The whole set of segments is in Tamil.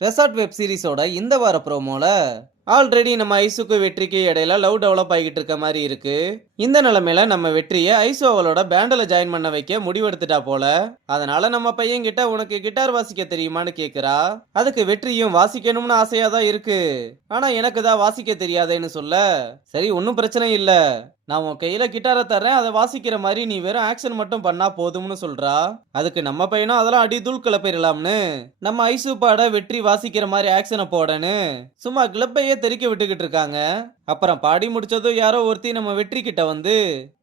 ரெசார்ட் வெப் சீரிஸோட இந்த வார ப்ரோமோல ஆல்ரெடி நம்ம ஐசுக்கு வெற்றிக்கு இடையில லவ் டெவலப் ஆகிட்டு இருக்க மாதிரி இருக்கு. இந்த நிலைமையில நம்ம வெற்றியை ஐசு அவளோட பேண்டில் ஜாயின் பண்ண வைக்க முடிவெடுத்துட்டா போல. அதனால நம்ம பையன் கிட்ட உனக்கு கிட்டார் வாசிக்க தெரியுமான்னு கேக்குறா. அதுக்கு வெற்றியும் வாசிக்கணும்னு ஆசையா தான் இருக்கு, ஆனா எனக்கு தான் வாசிக்க தெரியாதேன்னு சொல்ல, சரி ஒன்னும் பிரச்சனை இல்ல, நான் உன் கையில கிட்டாரை தர்றேன், அதை வாசிக்கிற மாதிரி நீ வெறும் ஆக்ஷன் மட்டும் பண்ணா போதும்னு சொல்றா. அதுக்கு நம்ம பையனும் அதெல்லாம் அடி தூள் கிளப்பிடலாம்னு நம்ம ஐசு பாட வெற்றி வாசிக்கிற மாதிரி ஆக்ஷனை போடன்னு சும்மா கிளப்பையே தெறிக்க விட்டுக்கிட்டு இருக்காங்க. அப்புறம் பாடி முடிச்சதும் யாரோ ஒருத்தி நம்ம வெற்றி கிட்ட வந்து,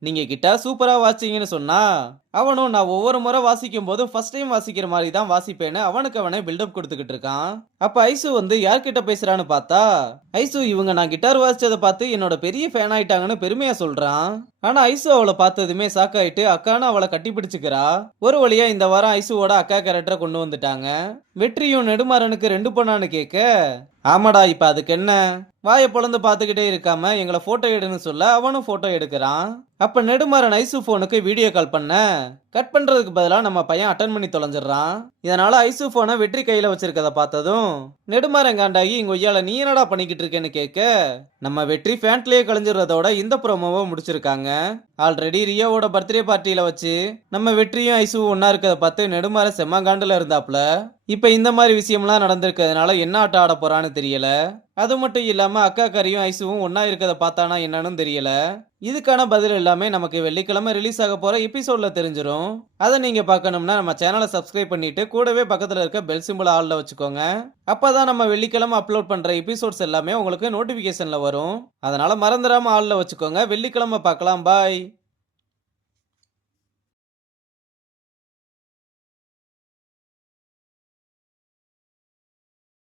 நீங்க கிட்டார் சூப்பரா வாசிங்கன்னு சொன்னா, அவனும் நான் ஒவ்வொரு முறை வாசிக்கும் போதும் ஃபர்ஸ்ட் டைம் வாசிக்கிற மாதிரி தான் வாசிப்பேன்னு அவனுக்கு அவனே பில்டப் கொடுத்துக்கிட்டு இருக்கான். அப்ப ஐசு வந்து யார்கிட்ட பேசுறான்னு பார்த்தா, ஐசு இவங்க நான் கிட்டார் வாசிச்சதை பார்த்து என்னோட பெரிய ஃபேன் ஆயிட்டாங்கன்னு பெருமையா சொல்றான். ஆனா ஐசு அவளை பார்த்ததுமே சாக்காயிட்டு அக்கான்னு அவளை கட்டி பிடிச்சுக்கிறா. ஒரு வழியா இந்த வாரம் ஐசுவோட அக்கா கேரக்டரை கொண்டு வந்துட்டாங்க. வெற்றியும் நெடுமாறனுக்கு 2 பொண்ணான்னு கேட்க, ஆமாடா இப்ப அதுக்கு என்ன, வாயை பொழந்து பார்த்துக்கிட்டே இருக்காம எங்களை போட்டோ எடுன்னு சொல்ல அவனும் போட்டோ எடுக்கிறான். அப்ப நெடுமாறன் ஐசு போனுக்கு வீடியோ கால் பண்ண, கட் பண்றதுக்கு பதிலா நம்ம பையன் அட்டன் பண்ணி தொலைஞ்சிடறான். இதனால ஐசு போனை வெற்றி கையில வச்சிருக்கத பார்த்ததும் நெடுமாறன் காண்டாகி இங்க ஒய்யால நீ என்னடா பண்ணிக்கிட்டு இருக்கேன்னு கேட்க, நம்ம வெற்றி ஃபேண்ட்லயே கழிஞ்சிடறதோட இந்த ப்ரோமோவை முடிச்சிருக்காங்க. ஆல்ரெடி ரியோவோட பர்த்டே பார்ட்டியில வச்சு நம்ம வெற்றியும் ஐசுவும் ஒன்னா இருக்கதை பார்த்து நெடுமாறன் செம்மங்காண்டுல இருந்தாப்ல. இப்ப இந்த மாதிரி விஷயம்லாம் நடந்திருக்கிறதுனால என்ன ஆட்டம் ஆட போறான்னு தெரியல. அது மட்டும் இல்லாம அக்கா கரியும் ஐசுவும் ஒன்னா இருக்கதை பார்த்தானா என்னன்னு தெரியல. இதுக்கான பதில் எல்லாமே நமக்கு வெள்ளிக்கிழமை ரிலீஸ் ஆக போற எபிசோட்ல தெரிஞ்சிரும். அதை நீங்க பார்க்கணும்னா நம்ம சேனலை சப்ஸ்கிரைப் பண்ணிட்டு கூடவே பக்கத்துல இருக்க பெல் சிம்பிள் ஆல்ல வச்சுக்கோங்க. அப்பதான் நம்ம வெள்ளிக்கிழமை அப்லோட் பண்ற எபிசோட்ஸ் எல்லாமே உங்களுக்கு நோட்டிபிகேஷன்ல வரும். அதனால மறந்துடாம ஆல்ல வச்சுக்கோங்க. வெள்ளிக்கிழமை பார்க்கலாம். பாய்.